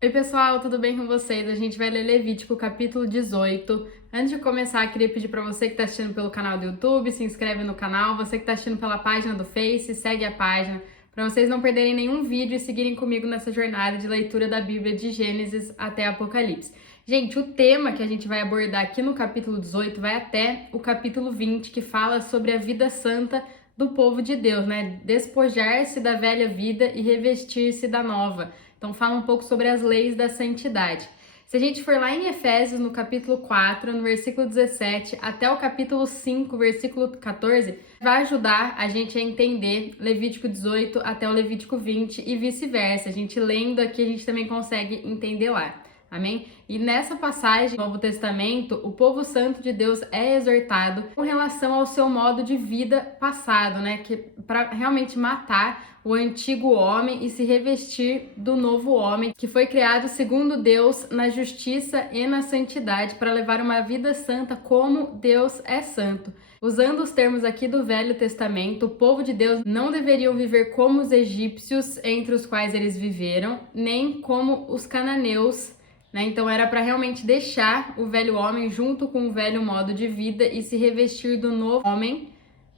Oi pessoal, tudo bem com vocês? A gente vai ler Levítico capítulo 18. Antes de começar, queria pedir para você que está assistindo pelo canal do YouTube, se inscreve no canal. Você que está assistindo pela página do Face, segue a página, para vocês não perderem nenhum vídeo e seguirem comigo nessa jornada de leitura da Bíblia de Gênesis até Apocalipse. Gente, o tema que a gente vai abordar aqui no capítulo 18 vai até o capítulo 20, que fala sobre a vida santa do povo de Deus, né? Despojar-se da velha vida e revestir-se da nova. Então fala um pouco sobre as leis da santidade. Se a gente for lá em Efésios, no capítulo 4, no versículo 17, até o capítulo 5, versículo 14, vai ajudar a gente a entender Levítico 18 até o Levítico 20 e vice-versa. A gente lendo aqui, a gente também consegue entender lá. Amém? E nessa passagem do Novo Testamento, o povo santo de Deus é exortado com relação ao seu modo de vida passado, né? Que para realmente matar o antigo homem e se revestir do novo homem, que foi criado segundo Deus na justiça e na santidade para levar uma vida santa como Deus é santo. Usando os termos aqui do Velho Testamento, o povo de Deus não deveriam viver como os egípcios entre os quais eles viveram, nem como os cananeus, né? Então era para realmente deixar o velho homem junto com o velho modo de vida e se revestir do novo homem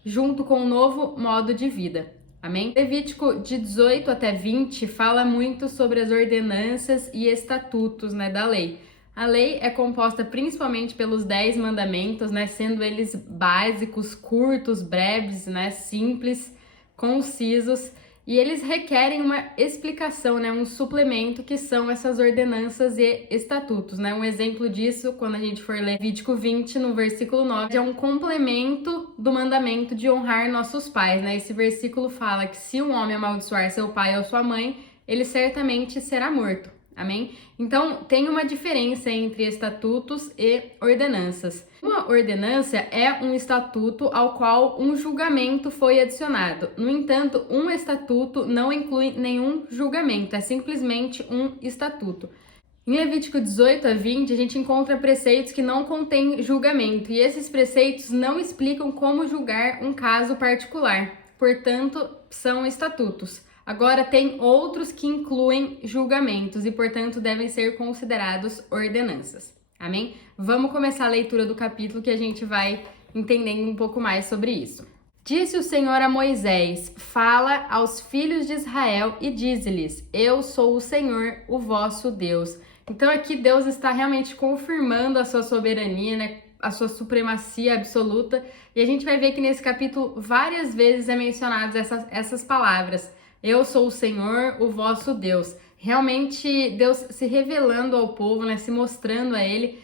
junto com o novo modo de vida. Amém? Levítico de 18 até 20 fala muito sobre as ordenanças e estatutos, né, da lei. A lei é composta principalmente pelos 10 mandamentos, né, sendo eles básicos, curtos, breves, né, simples, concisos, e eles requerem uma explicação, né, um suplemento, que são essas ordenanças e estatutos, né? Um exemplo disso, quando a gente for ler Levítico 20, no versículo 9, é um complemento do mandamento de honrar nossos pais, né? Esse versículo fala que se um homem amaldiçoar seu pai ou sua mãe, ele certamente será morto. Amém? Então, tem uma diferença entre estatutos e ordenanças. Uma ordenança é um estatuto ao qual um julgamento foi adicionado. No entanto, um estatuto não inclui nenhum julgamento, é simplesmente um estatuto. Em Levítico 18 a 20, a gente encontra preceitos que não contêm julgamento, e esses preceitos não explicam como julgar um caso particular, portanto, são estatutos. Agora, tem outros que incluem julgamentos e, portanto, devem ser considerados ordenanças. Amém? Vamos começar a leitura do capítulo que a gente vai entendendo um pouco mais sobre isso. Disse o Senhor a Moisés: fala aos filhos de Israel e dize-lhes: eu sou o Senhor, o vosso Deus. Então aqui Deus está realmente confirmando a sua soberania, né? A sua supremacia absoluta. E a gente vai ver que nesse capítulo várias vezes é mencionadas essas palavras. Eu sou o Senhor, o vosso Deus. Realmente Deus se revelando ao povo, né? Se mostrando a ele,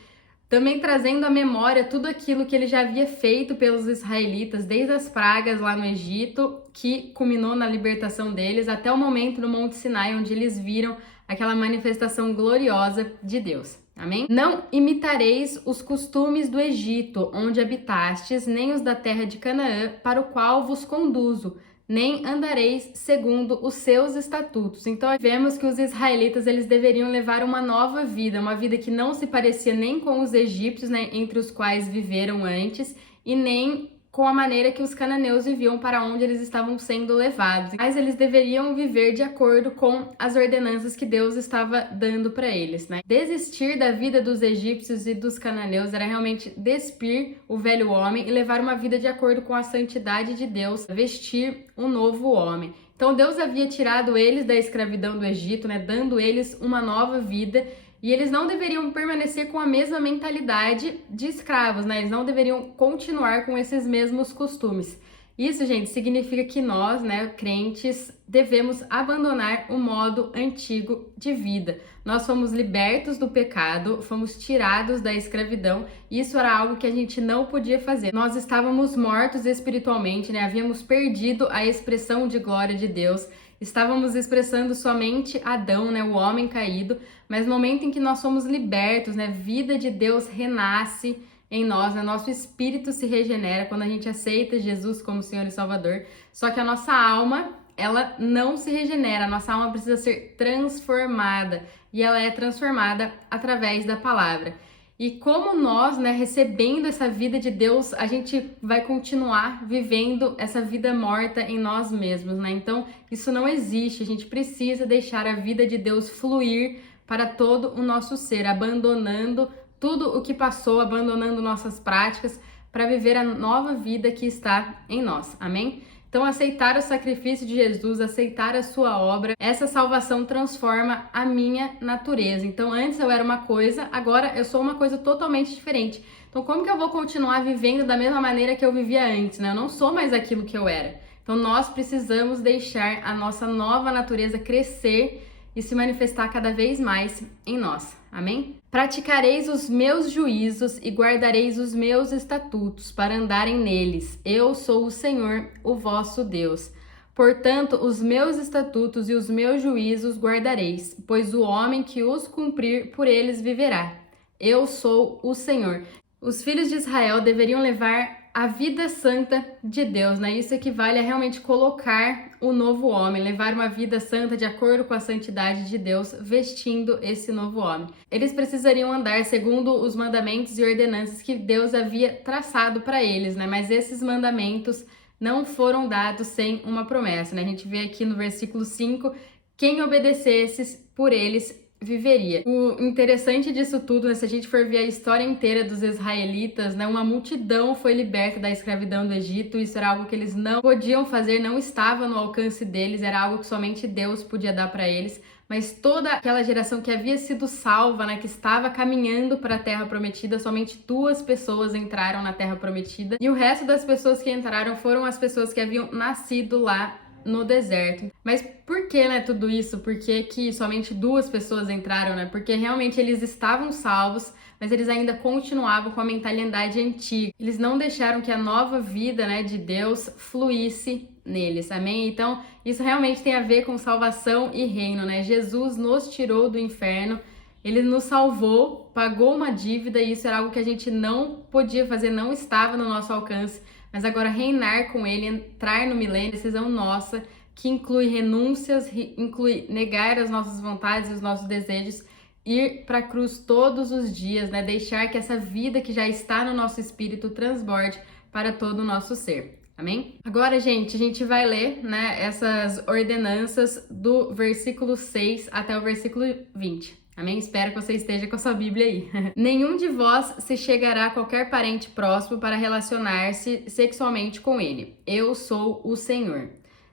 também trazendo à memória tudo aquilo que ele já havia feito pelos israelitas, desde as pragas lá no Egito, que culminou na libertação deles, até o momento no Monte Sinai, onde eles viram aquela manifestação gloriosa de Deus. Amém? Não imitareis os costumes do Egito, onde habitastes, nem os da terra de Canaã, para o qual vos conduzo, nem andareis segundo os seus estatutos. Então vemos que os israelitas eles deveriam levar uma nova vida, uma vida que não se parecia nem com os egípcios, né, entre os quais viveram antes, e nem com a maneira que os cananeus viviam para onde eles estavam sendo levados. Mas eles deveriam viver de acordo com as ordenanças que Deus estava dando para eles, né? Desistir da vida dos egípcios e dos cananeus era realmente despir o velho homem e levar uma vida de acordo com a santidade de Deus, vestir um novo homem. Então Deus havia tirado eles da escravidão do Egito, né, dando eles uma nova vida. E eles não deveriam permanecer com a mesma mentalidade de escravos, né? Eles não deveriam continuar com esses mesmos costumes. Isso, gente, significa que nós, né, crentes, devemos abandonar o modo antigo de vida. Nós fomos libertos do pecado, fomos tirados da escravidão, e isso era algo que a gente não podia fazer. Nós estávamos mortos espiritualmente, né? Havíamos perdido a expressão de glória de Deus. Estávamos expressando somente Adão, né, o homem caído, mas no momento em que nós somos libertos, né, vida de Deus renasce em nós, né, nosso espírito se regenera quando a gente aceita Jesus como Senhor e Salvador. Só que a nossa alma, ela não se regenera, a nossa alma precisa ser transformada, e ela é transformada através da palavra. E como nós, né, recebendo essa vida de Deus, a gente vai continuar vivendo essa vida morta em nós mesmos, né? Então, isso não existe. A gente precisa deixar a vida de Deus fluir para todo o nosso ser, abandonando tudo o que passou, abandonando nossas práticas para viver a nova vida que está em nós. Amém? Então, aceitar o sacrifício de Jesus, aceitar a sua obra, essa salvação transforma a minha natureza. Então, antes eu era uma coisa, agora eu sou uma coisa totalmente diferente. Então, como que eu vou continuar vivendo da mesma maneira que eu vivia antes, né? Eu não sou mais aquilo que eu era. Então, nós precisamos deixar a nossa nova natureza crescer e se manifestar cada vez mais em nós. Amém? Praticareis os meus juízos e guardareis os meus estatutos para andarem neles. Eu sou o Senhor, o vosso Deus. Portanto, os meus estatutos e os meus juízos guardareis, pois o homem que os cumprir, por eles viverá. Eu sou o Senhor. Os filhos de Israel deveriam levar a vida santa de Deus, né? Isso equivale a realmente colocar o novo homem, levar uma vida santa de acordo com a santidade de Deus, vestindo esse novo homem. Eles precisariam andar segundo os mandamentos e ordenanças que Deus havia traçado para eles, né? Mas esses mandamentos não foram dados sem uma promessa, né? A gente vê aqui no versículo 5, quem obedecesse por eles viveria. O interessante disso tudo, né, se a gente for ver a história inteira dos israelitas, né, uma multidão foi liberta da escravidão do Egito. Isso era algo que eles não podiam fazer, não estava no alcance deles, era algo que somente Deus podia dar para eles. Mas toda aquela geração que havia sido salva, né, que estava caminhando para a Terra Prometida, somente 2 pessoas entraram na Terra Prometida. E o resto das pessoas que entraram foram as pessoas que haviam nascido lá no deserto. Mas por que, né, tudo isso? Por que somente 2 pessoas entraram, né? Porque realmente eles estavam salvos, mas eles ainda continuavam com a mentalidade antiga. Eles não deixaram que a nova vida, né, de Deus fluísse neles, amém? Então, isso realmente tem a ver com salvação e reino, né? Jesus nos tirou do inferno, ele nos salvou, pagou uma dívida, e isso era algo que a gente não podia fazer, não estava no nosso alcance. Mas agora reinar com ele, entrar no milênio, decisão nossa, que inclui renúncias, inclui negar as nossas vontades e os nossos desejos, ir para a cruz todos os dias, né? Deixar que essa vida que já está no nosso espírito transborde para todo o nosso ser. Amém? Agora, gente, a gente vai ler, né, essas ordenanças do versículo 6 até o versículo 20. Amém? Espero que você esteja com a sua Bíblia aí. Nenhum de vós se chegará a qualquer parente próximo para relacionar-se sexualmente com ele. Eu sou o Senhor.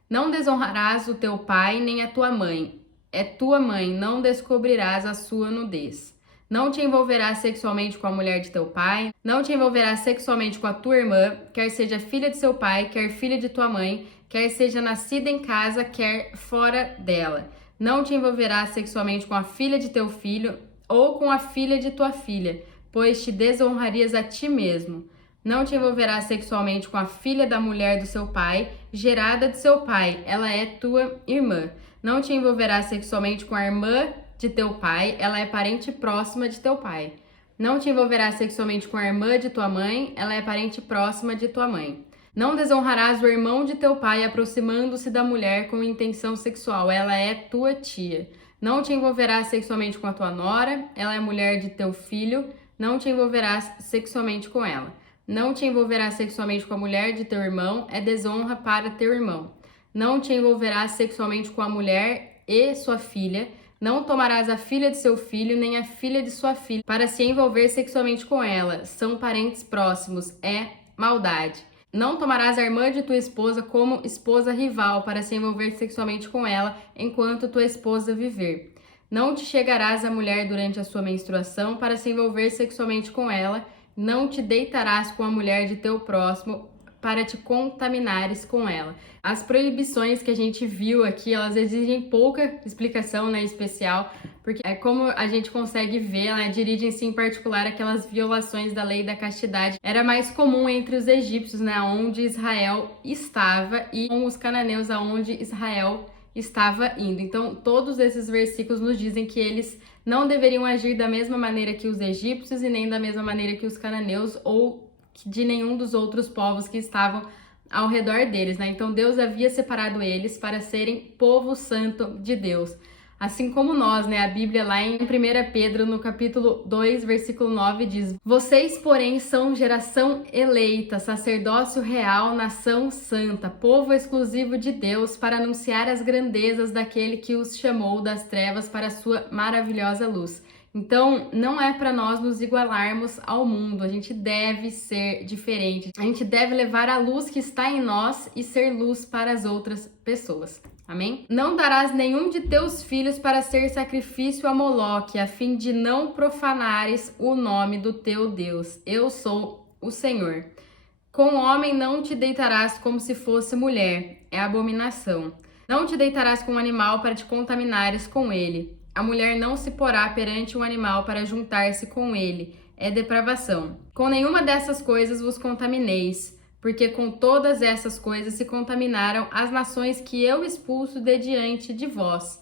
Não desonrarás o teu pai nem a tua mãe. É tua mãe, não descobrirás a sua nudez. Não te envolverás sexualmente com a mulher de teu pai. Não te envolverás sexualmente com a tua irmã, quer seja filha de seu pai, quer filha de tua mãe, quer seja nascida em casa, quer fora dela. Não te envolverás sexualmente com a filha de teu filho ou com a filha de tua filha, pois te desonrarias a ti mesmo. Não te envolverás sexualmente com a filha da mulher do seu pai, gerada de seu pai, ela é tua irmã. Não te envolverás sexualmente com a irmã de teu pai, ela é parente próxima de teu pai. Não te envolverás sexualmente com a irmã de tua mãe, ela é parente próxima de tua mãe. Não desonrarás o irmão de teu pai aproximando-se da mulher com intenção sexual, ela é tua tia. Não te envolverás sexualmente com a tua nora, ela é mulher de teu filho, não te envolverás sexualmente com ela. Não te envolverás sexualmente com a mulher de teu irmão, é desonra para teu irmão. Não te envolverás sexualmente com a mulher e sua filha, não tomarás a filha de seu filho, nem a filha de sua filha, para se envolver sexualmente com ela, são parentes próximos, é maldade. Não tomarás a irmã de tua esposa como esposa rival para se envolver sexualmente com ela enquanto tua esposa viver. Não te chegarás à mulher durante a sua menstruação para se envolver sexualmente com ela. Não te deitarás com a mulher de teu próximo para te contaminares com ela. As proibições que a gente viu aqui, elas exigem pouca explicação, né, especial, porque é como a gente consegue ver, né, dirigem-se em particular aquelas violações da lei da castidade. Era mais comum entre os egípcios, né, onde Israel estava, e com os cananeus, aonde Israel estava indo. Então, todos esses versículos nos dizem que eles não deveriam agir da mesma maneira que os egípcios e nem da mesma maneira que os cananeus ou de nenhum dos outros povos que estavam ao redor deles, né? Então Deus havia separado eles para serem povo santo de Deus. Assim como nós, né? A Bíblia lá em 1 Pedro, no capítulo 2, versículo 9, diz: Vocês, porém, são geração eleita, sacerdócio real, nação santa, povo exclusivo de Deus, para anunciar as grandezas daquele que os chamou das trevas para a sua maravilhosa luz. Então, não é para nós nos igualarmos ao mundo, a gente deve ser diferente. A gente deve levar a luz que está em nós e ser luz para as outras pessoas. Amém? Não darás nenhum de teus filhos para ser sacrifício a Moloque, a fim de não profanares o nome do teu Deus. Eu sou o Senhor. Com homem não te deitarás como se fosse mulher, é abominação. Não te deitarás com um animal para te contaminares com ele. A mulher não se porá perante um animal para juntar-se com ele, é depravação. Com nenhuma dessas coisas vos contamineis, porque com todas essas coisas se contaminaram as nações que eu expulso de diante de vós.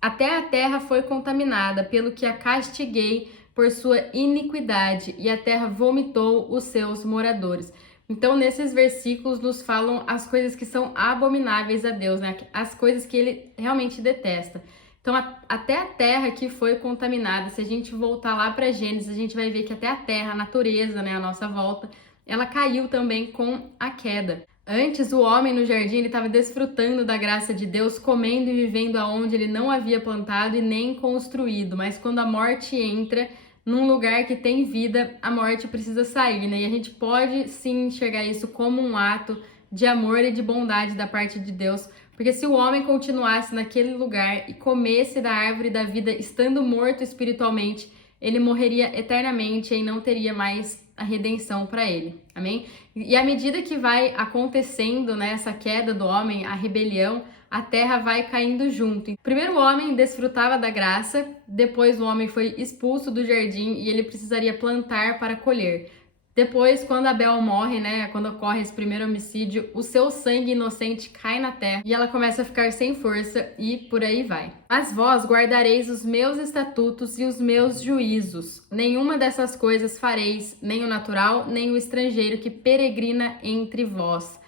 Até a terra foi contaminada, pelo que a castiguei por sua iniquidade, e a terra vomitou os seus moradores. Então, nesses versículos nos falam as coisas que são abomináveis a Deus, né? As coisas que ele realmente detesta. Então, até a terra que foi contaminada, se a gente voltar lá para Gênesis, a gente vai ver que até a terra, a natureza, né, a nossa volta, ela caiu também com a queda. Antes, o homem no jardim estava desfrutando da graça de Deus, comendo e vivendo aonde ele não havia plantado e nem construído. Mas quando a morte entra num lugar que tem vida, a morte precisa sair, né? E a gente pode sim enxergar isso como um ato de amor e de bondade da parte de Deus, porque se o homem continuasse naquele lugar e comesse da árvore da vida estando morto espiritualmente, ele morreria eternamente e não teria mais a redenção para ele, amém? E à medida que vai acontecendo, né, essa queda do homem, a rebelião, a terra vai caindo junto. Primeiro o homem desfrutava da graça, depois o homem foi expulso do jardim e ele precisaria plantar para colher. Depois, quando Abel morre, né, quando ocorre esse primeiro homicídio, o seu sangue inocente cai na terra e ela começa a ficar sem força e por aí vai. Mas vós guardareis os meus estatutos e os meus juízos. Nenhuma dessas coisas fareis, nem o natural, nem o estrangeiro que peregrina entre vós.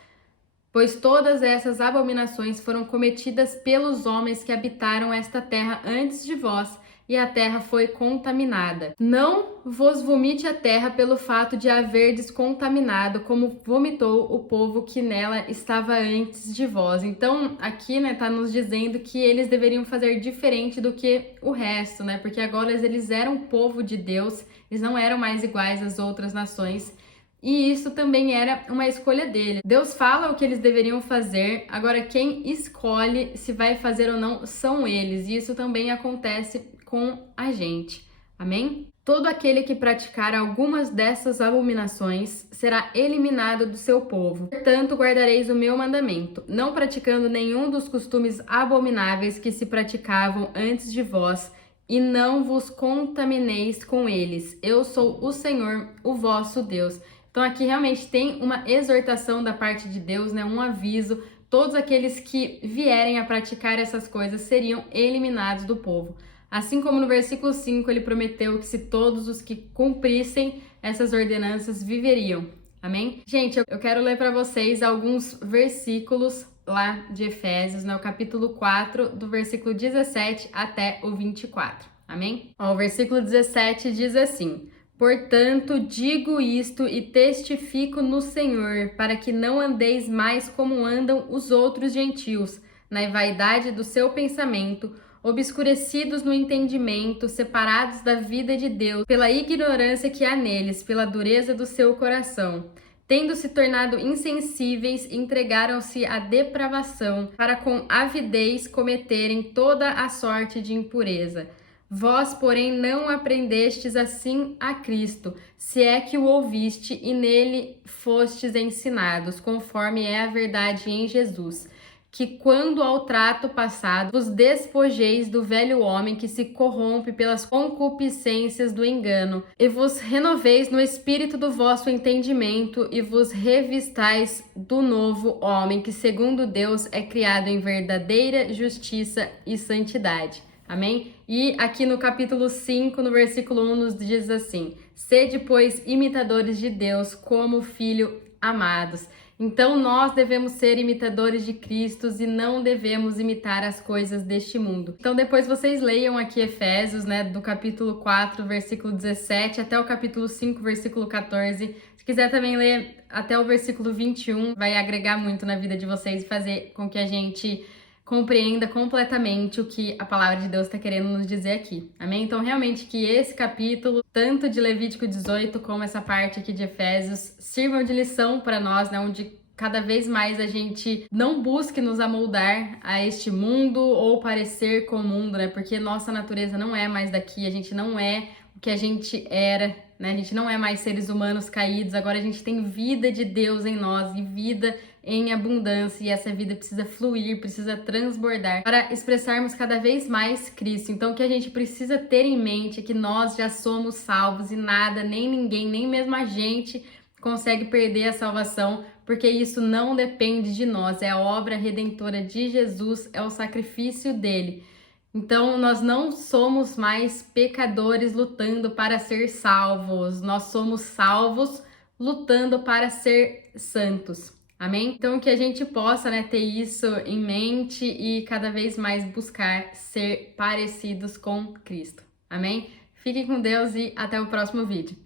Pois todas essas abominações foram cometidas pelos homens que habitaram esta terra antes de vós, e a terra foi contaminada. Não vos vomite a terra pelo fato de a haverdes contaminado, como vomitou o povo que nela estava antes de vós. Então, aqui, né, tá nos dizendo que eles deveriam fazer diferente do que o resto, né? Porque agora eles eram povo de Deus, eles não eram mais iguais às outras nações. E isso também era uma escolha dele. Deus fala o que eles deveriam fazer, agora quem escolhe se vai fazer ou não são eles. E isso também acontece com a gente. Amém? Todo aquele que praticar algumas dessas abominações será eliminado do seu povo. Portanto, guardareis o meu mandamento, não praticando nenhum dos costumes abomináveis que se praticavam antes de vós, e não vos contamineis com eles. Eu sou o Senhor, o vosso Deus. Então aqui realmente tem uma exortação da parte de Deus, né? Um aviso. Todos aqueles que vierem a praticar essas coisas seriam eliminados do povo. Assim como no versículo 5 ele prometeu que se todos os que cumprissem essas ordenanças viveriam. Amém? Gente, eu quero ler para vocês alguns versículos lá de Efésios, né? O capítulo 4, do versículo 17 até o 24. Amém? Ó, o versículo 17 diz assim: Portanto, digo isto e testifico no Senhor, para que não andeis mais como andam os outros gentios, na vaidade do seu pensamento, obscurecidos no entendimento, separados da vida de Deus, pela ignorância que há neles, pela dureza do seu coração. Tendo se tornado insensíveis, entregaram-se à depravação, para com avidez cometerem toda a sorte de impureza. Vós, porém, não aprendestes assim a Cristo, se é que o ouviste e nele fostes ensinados, conforme é a verdade em Jesus. Que quando ao trato passado vos despojeis do velho homem que se corrompe pelas concupiscências do engano, e vos renoveis no espírito do vosso entendimento, e vos revistais do novo homem, que segundo Deus é criado em verdadeira justiça e santidade. Amém? E aqui no capítulo 5, no versículo 1, nos diz assim: Sede, pois, imitadores de Deus como filho amados. Então nós devemos ser imitadores de Cristo e não devemos imitar as coisas deste mundo. Então depois vocês leiam aqui Efésios, né, do capítulo 4, versículo 17 até o capítulo 5, versículo 14. Se quiser também ler até o versículo 21, vai agregar muito na vida de vocês e fazer com que a gente compreenda completamente o que a palavra de Deus está querendo nos dizer aqui. Amém? Então, realmente, que esse capítulo, tanto de Levítico 18 como essa parte aqui de Efésios, sirvam de lição para nós, né? Onde cada vez mais a gente não busque nos amoldar a este mundo ou parecer com o mundo, né? Porque nossa natureza não é mais daqui, a gente não é o que a gente era, né? A gente não é mais seres humanos caídos, agora a gente tem vida de Deus em nós e vida em abundância, e essa vida precisa fluir, precisa transbordar para expressarmos cada vez mais Cristo. Então, o que a gente precisa ter em mente é que nós já somos salvos e nada, nem ninguém, nem mesmo a gente consegue perder a salvação, porque isso não depende de nós, é a obra redentora de Jesus, é o sacrifício dele. Então, nós não somos mais pecadores lutando para ser salvos, nós somos salvos lutando para ser santos. Amém? Então, que a gente possa, né, ter isso em mente e cada vez mais buscar ser parecidos com Cristo. Amém? Fiquem com Deus e até o próximo vídeo.